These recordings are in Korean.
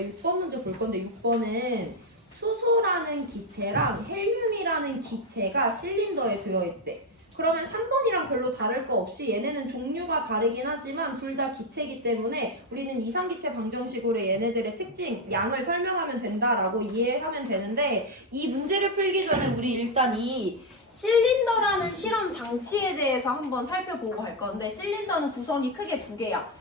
6번 문제 볼 건데 6번은 수소라는 기체랑 헬륨이라는 기체가 실린더에 들어있대. 그러면 3번이랑 별로 다를 거 없이 얘네는 종류가 다르긴 하지만 둘 다 기체이기 때문에 우리는 이상기체 방정식으로 얘네들의 특징, 양을 설명하면 된다라고 이해하면 되는데 이 문제를 풀기 전에 우리 일단 이 실린더라는 실험 장치에 대해서 한번 살펴보고 갈 건데 실린더는 구성이 크게 두 개야.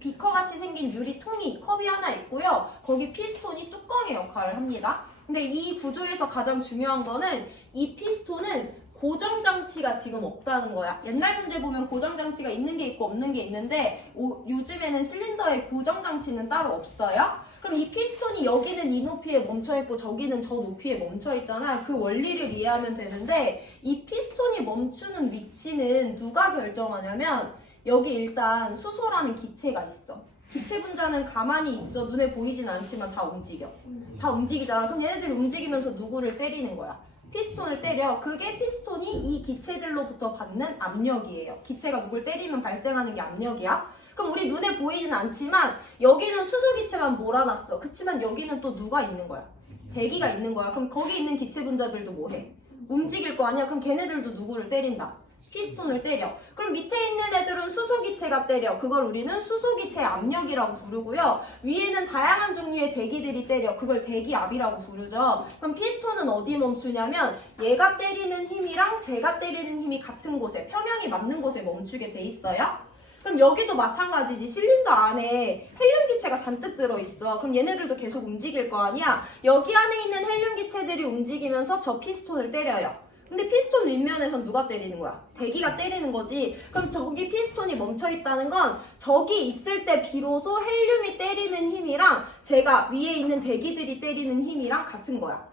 비커같이 생긴 유리통이 컵이 하나 있고요. 거기 피스톤이 뚜껑의 역할을 합니다. 근데 이 구조에서 가장 중요한 거는 이 피스톤은 고정장치가 지금 없다는 거야. 옛날 문제 보면 고정장치가 있는 게 있고 없는 게 있는데 요즘에는 실린더에 고정장치는 따로 없어요. 그럼 이 피스톤이 여기는 이 높이에 멈춰있고 저기는 저 높이에 멈춰있잖아. 그 원리를 이해하면 되는데 이 피스톤이 멈추는 위치는 누가 결정하냐면 여기 일단 수소라는 기체가 있어. 기체 분자는 가만히 있어. 눈에 보이진 않지만 다 움직여. 다 움직이잖아. 그럼 얘네들이 움직이면서 누구를 때리는 거야? 피스톤을 때려. 그게 피스톤이 이 기체들로부터 받는 압력이에요. 기체가 누굴 때리면 발생하는 게 압력이야. 그럼 우리 눈에 보이진 않지만 여기는 수소 기체만 몰아놨어. 그치만 여기는 또 누가 있는 거야? 대기가 있는 거야. 그럼 거기 있는 기체 분자들도 뭐 해? 움직일 거 아니야? 그럼 걔네들도 누구를 때린다? 피스톤을 때려. 그럼 밑에 있는 애들은 수소기체가 때려. 그걸 우리는 수소기체 압력이라고 부르고요. 위에는 다양한 종류의 대기들이 때려. 그걸 대기압이라고 부르죠. 그럼 피스톤은 어디 멈추냐면 얘가 때리는 힘이랑 제가 때리는 힘이 같은 곳에, 평형이 맞는 곳에 멈추게 돼 있어요. 그럼 여기도 마찬가지지. 실린더 안에 헬륨 기체가 잔뜩 들어있어. 그럼 얘네들도 계속 움직일 거 아니야. 여기 안에 있는 헬륨 기체들이 움직이면서 저 피스톤을 때려요. 근데 피스톤 윗면에선 누가 때리는 거야? 대기가 때리는 거지. 그럼 저기 피스톤이 멈춰있다는 건 저기 있을 때 비로소 헬륨이 때리는 힘이랑 제가 위에 있는 대기들이 때리는 힘이랑 같은 거야.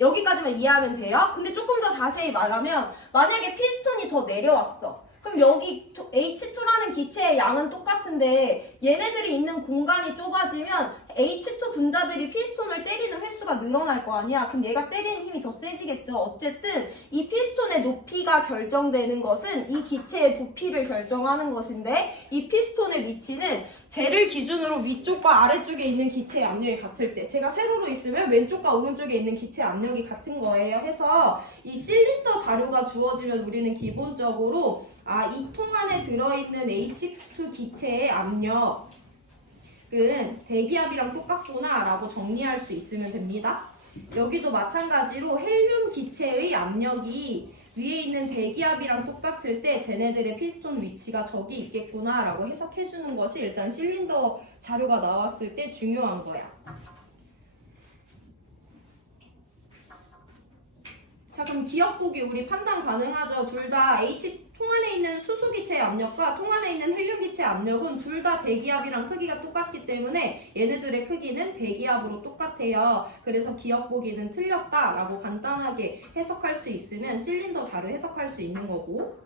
여기까지만 이해하면 돼요? 근데 조금 더 자세히 말하면 만약에 피스톤이 더 내려왔어. 그럼 여기 H2라는 기체의 양은 똑같은데 얘네들이 있는 공간이 좁아지면 H2 분자들이 피스톤을 때리는 횟수가 늘어날 거 아니야. 그럼 얘가 때리는 힘이 더 세지겠죠. 어쨌든 이 피스톤의 높이가 결정되는 것은 이 기체의 부피를 결정하는 것인데 이 피스톤의 위치는 쟤를 기준으로 위쪽과 아래쪽에 있는 기체의 압력이 같을 때 제가 세로로 있으면 왼쪽과 오른쪽에 있는 기체 압력이 같은 거예요. 해서 이 실린더 자료가 주어지면 우리는 기본적으로 이 통 안에 들어있는 H2 기체의 압력은 대기압이랑 똑같구나 라고 정리할 수 있으면 됩니다. 여기도 마찬가지로 헬륨 기체의 압력이 위에 있는 대기압이랑 똑같을 때 쟤네들의 피스톤 위치가 저기 있겠구나 라고 해석해주는 것이 일단 실린더 자료가 나왔을 때 중요한 거야. 자, 그럼 기억보기 우리 판단 가능하죠? 둘 다 통 안에 있는 수소기체의 압력과 통 안에 있는 헬륨기체의 압력은 둘 다 대기압이랑 크기가 똑같기 때문에 얘네들의 크기는 대기압으로 똑같아요. 그래서 기억보기는 틀렸다라고 간단하게 해석할 수 있으면 실린더 자료 해석할 수 있는 거고,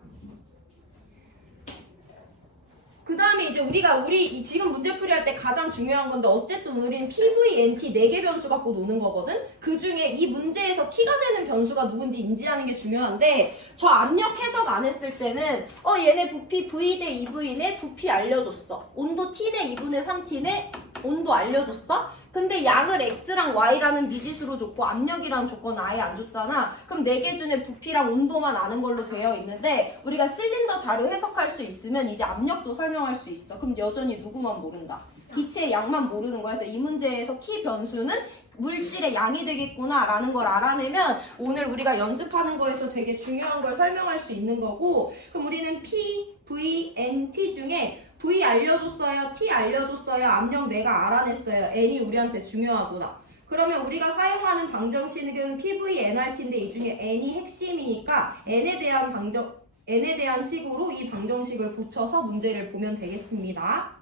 그 다음에 이제 우리가 지금 문제풀이 할 때 가장 중요한 건데 어쨌든 우리는 PV, NT 4개 변수 갖고 노는 거거든? 그 중에 이 문제에서 키가 되는 변수가 누군지 인지하는 게 중요한데 저 압력 해석 안 했을 때는 얘네 부피 V 대 2V네 부피 알려줬어. 온도 T네 2분의 3T네 온도 알려줬어. 근데 양을 X랑 Y라는 미지수로 줬고 압력이라는 조건은 아예 안 줬잖아. 그럼 4개 중에 부피랑 온도만 아는 걸로 되어 있는데 우리가 실린더 자료 해석할 수 있으면 이제 압력도 설명할 수 있어. 그럼 여전히 누구만 모른다? 기체의 양만 모르는 거야. 그래서 이 문제에서 키 변수는 물질의 양이 되겠구나 라는 걸 알아내면 오늘 우리가 연습하는 거에서 되게 중요한 걸 설명할 수 있는 거고, 그럼 우리는 P, V, N, T 중에 V 알려줬어요, T 알려줬어요, 압력 내가 알아냈어요, N이 우리한테 중요하구나. 그러면 우리가 사용하는 방정식은 PV, NRT인데 이 중에 N이 핵심이니까 N에 대한 식으로 이 방정식을 고쳐서 문제를 보면 되겠습니다.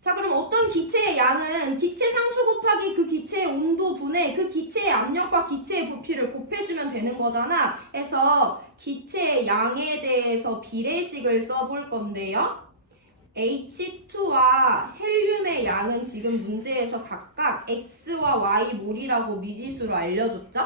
자, 그럼 어떤 기체의 양은 기체 상수 곱하기 그 기체의 온도 분의 그 기체의 압력과 기체의 부피를 곱해주면 되는 거잖아. 해서 기체의 양에 대해서 비례식을 써볼 건데요. H2와 헬륨의 양은 지금 문제에서 각각 X와 Y 몰이라고 미지수로 알려줬죠?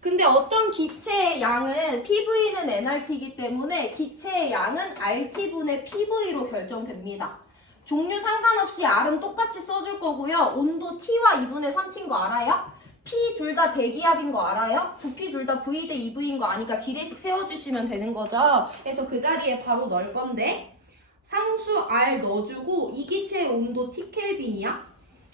근데 어떤 기체의 양은 PV는 NRT이기 때문에 기체의 양은 RT분의 PV로 결정됩니다. 종류 상관없이 R은 똑같이 써줄 거고요. 온도 T와 2분의 3T인 거 알아요? P 둘 다 대기압인 거 알아요? 부피 둘 다 V 대 2V인 거 아니까 비례식 세워주시면 되는 거죠. 그래서 그 자리에 바로 넣을 건데 상수 R 넣어주고 이 기체의 온도 T켈빈이야.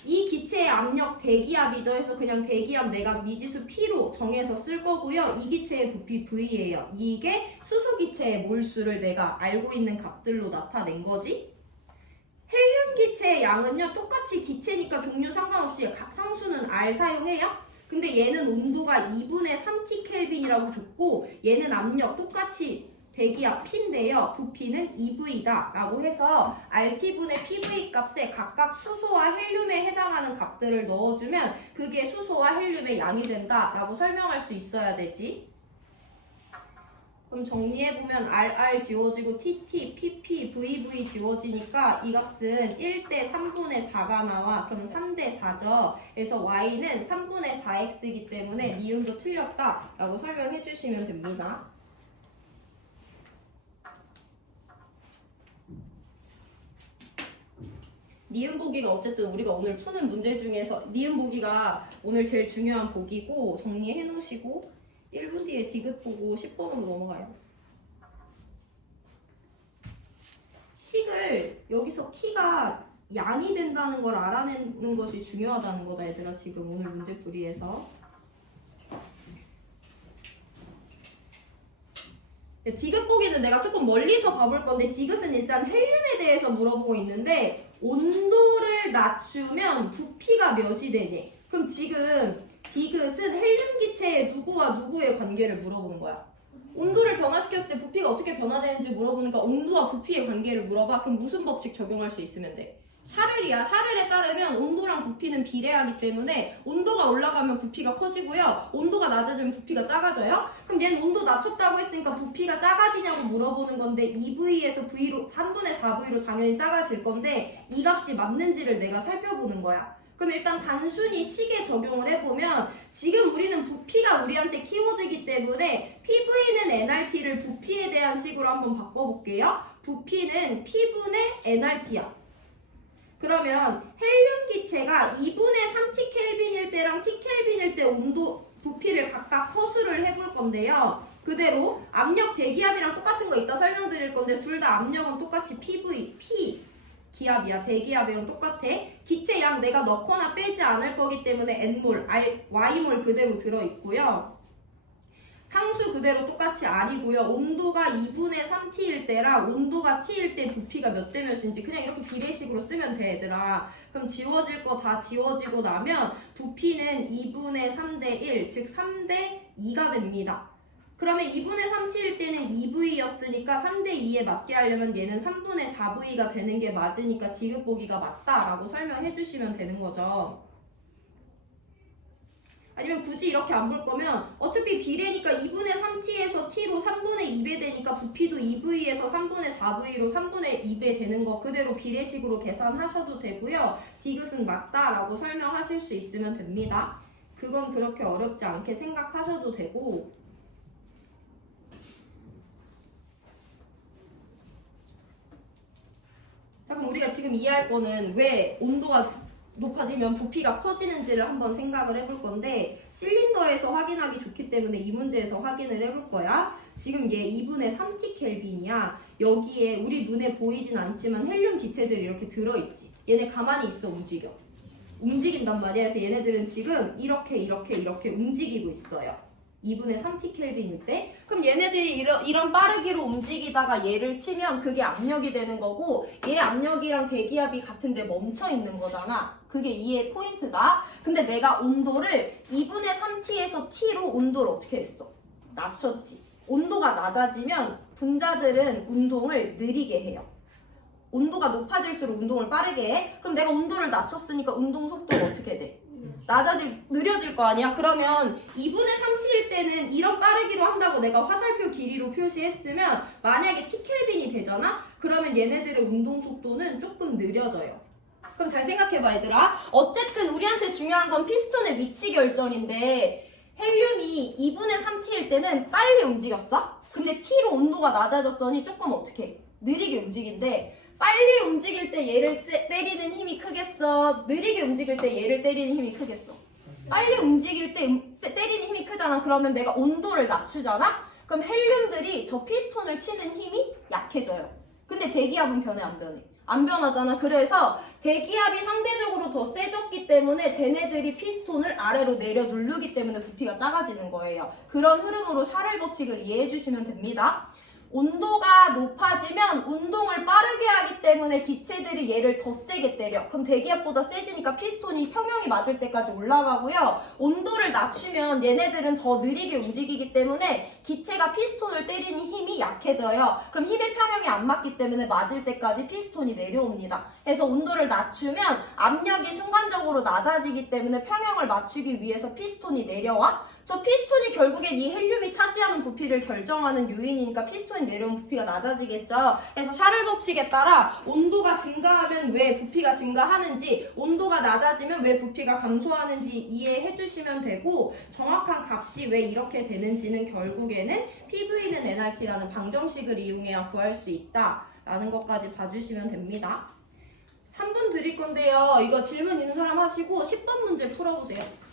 이 기체의 압력 대기압이죠. 해서 그냥 대기압 내가 미지수 P로 정해서 쓸 거고요. 이 기체의 부피 V예요. 이게 수소 기체의 몰수를 내가 알고 있는 값들로 나타낸 거지. 헬륨 기체의 양은요. 똑같이 기체니까 종류 상관없이 각 상수는 R 사용해요. 근데 얘는 온도가 2분의 3T 켈빈이라고 줬고 얘는 압력 똑같이 대기압 P인데요. 부피는 2V다 라고 해서 RT분의 PV 값에 각각 수소와 헬륨에 해당하는 값들을 넣어주면 그게 수소와 헬륨의 양이 된다 라고 설명할 수 있어야 되지. 그럼 정리해보면 RR 지워지고 TT, PP, VV 지워지니까 이 값은 1대 3분의 4가 나와. 그럼 3대 4죠. 그래서 Y는 3분의 4X이기 때문에 니은도 틀렸다 라고 설명해 주시면 됩니다. 니은 보기가 어쨌든 우리가 오늘 푸는 문제 중에서 니은 보기가 오늘 제일 중요한 보기고 정리해 놓으시고 1분 뒤에 디귿 보고 10번으로 넘어가요. 식을 여기서 키가 양이 된다는 걸 알아내는 것이 중요하다는 거다 얘들아. 지금 오늘 문제 풀이에서 디귿 보기는 내가 조금 멀리서 가볼 건데 디귿은 일단 헬륨에 대해서 물어보고 있는데 온도를 낮추면 부피가 몇이 되니? 그럼 지금 디귿은 헬륨 기체의 누구와 누구의 관계를 물어보는 거야. 온도를 변화시켰을 때 부피가 어떻게 변화되는지 물어보니까 온도와 부피의 관계를 물어봐. 그럼 무슨 법칙 적용할 수 있으면 돼? 샤를이야. 샤를에 따르면 온도랑 부피는 비례하기 때문에 온도가 올라가면 부피가 커지고요. 온도가 낮아지면 부피가 작아져요. 그럼 얘는 온도 낮췄다고 했으니까 부피가 작아지냐고 물어보는 건데 2V에서 V로 3분의 4V로 당연히 작아질 건데 이 값이 맞는지를 내가 살펴보는 거야. 그럼 일단 단순히 식에 적용을 해보면 지금 우리는 부피가 우리한테 키워드이기 때문에 PV는 NRT를 부피에 대한 식으로 한번 바꿔볼게요. 부피는 P분의 NRT야. 그러면 헬륨 기체가 2분의 3T 켈빈일 때랑 T 켈빈일 때 온도 부피를 각각 서술을 해볼 건데요. 그대로 압력 대기압이랑 똑같은 거 이따 설명드릴 건데 둘 다 압력은 똑같이 PV, P 기압이야. 대기압이랑 똑같아. 기체 양 내가 넣거나 빼지 않을 거기 때문에 N몰, Y몰 그대로 들어있고요. 상수 그대로 똑같이 R이고요. 온도가 2분의 3T일 때랑 온도가 T일 때 부피가 몇 대 몇인지 그냥 이렇게 비례식으로 쓰면 돼 얘들아. 그럼 지워질 거 다 지워지고 나면 부피는 2분의 3대 1, 즉 3대 2가 됩니다. 그러면 2분의 3T일 때는 2V였으니까 3대 2에 맞게 하려면 얘는 3분의 4V가 되는 게 맞으니까 디귿 보기가 맞다라고 설명해 주시면 되는 거죠. 아니면 굳이 이렇게 안 볼 거면 어차피 비례니까 2분의 3T에서 T로 3분의 2배 되니까 부피도 2V에서 3분의 4V로 3분의 2배 되는 거 그대로 비례식으로 계산하셔도 되고요. 디귿은 맞다라고 설명하실 수 있으면 됩니다. 그건 그렇게 어렵지 않게 생각하셔도 되고 자 그럼 우리가 지금 이해할 거는 왜 온도가 높아지면 부피가 커지는지를 한번 생각을 해볼 건데 실린더에서 확인하기 좋기 때문에 이 문제에서 확인을 해볼 거야. 지금 얘 2분의 3T 켈빈이야. 여기에 우리 눈에 보이진 않지만 헬륨 기체들이 이렇게 들어있지. 얘네 가만히 있어 움직인단 말이야. 그래서 얘네들은 지금 이렇게 움직이고 있어요. 2분의 3T 켈빈일 때. 그럼 얘네들이 이런 빠르기로 움직이다가 얘를 치면 그게 압력이 되는 거고 얘 압력이랑 대기압이 같은데 멈춰 있는 거잖아. 그게 이해 포인트다. 근데 내가 온도를 2분의 3T에서 T로 온도를 어떻게 했어? 낮췄지. 온도가 낮아지면 분자들은 운동을 느리게 해요. 온도가 높아질수록 운동을 빠르게 해. 그럼 내가 온도를 낮췄으니까 운동 속도가 어떻게 돼? 느려질 거 아니야? 그러면 2분의 3T일 때는 이런 빠르기로 한다고 내가 화살표 길이로 표시했으면 만약에 T켈빈이 되잖아? 그러면 얘네들의 운동 속도는 조금 느려져요. 그럼 잘 생각해봐 얘들아. 어쨌든 우리한테 중요한 건 피스톤의 위치 결정인데 헬륨이 2분의 3T일 때는 빨리 움직였어? 근데 T로 온도가 낮아졌더니 조금 어떻게 느리게 움직인대. 빨리 움직일 때 얘를 때리는 힘이 크겠어? 느리게 움직일 때 얘를 때리는 힘이 크겠어? 빨리 움직일 때 때리는 힘이 크잖아. 그러면 내가 온도를 낮추잖아? 그럼 헬륨들이 저 피스톤을 치는 힘이 약해져요. 근데 대기압은 변해 안 변해? 안 변하잖아. 그래서 대기압이 상대적으로 더 세졌기 때문에 쟤네들이 피스톤을 아래로 내려 누르기 때문에 부피가 작아지는 거예요. 그런 흐름으로 샤를 법칙을 이해해 주시면 됩니다. 온도가 높아지면 운동을 빠르게 하기 때문에 기체들이 얘를 더 세게 때려. 그럼 대기압보다 세지니까 피스톤이 평형이 맞을 때까지 올라가고요. 온도를 낮추면 얘네들은 더 느리게 움직이기 때문에 기체가 피스톤을 때리는 힘이 약해져요. 그럼 힘의 평형이 안 맞기 때문에 맞을 때까지 피스톤이 내려옵니다. 그래서 온도를 낮추면 압력이 순간적으로 낮아지기 때문에 평형을 맞추기 위해서 피스톤이 내려와. 저 피스톤이 결국엔 이 헬륨이 차지하는 부피를 결정하는 요인이니까 피스톤이 내려오면 부피가 낮아지겠죠. 그래서 샤를 법칙에 따라 온도가 증가하면 왜 부피가 증가하는지, 온도가 낮아지면 왜 부피가 감소하는지 이해해 주시면 되고, 정확한 값이 왜 이렇게 되는지는 결국에는 PV는 nRT라는 방정식을 이용해야 구할 수 있다라는 것까지 봐주시면 됩니다. 3분 드릴 건데요. 이거 질문 있는 사람 하시고 10번 문제 풀어보세요.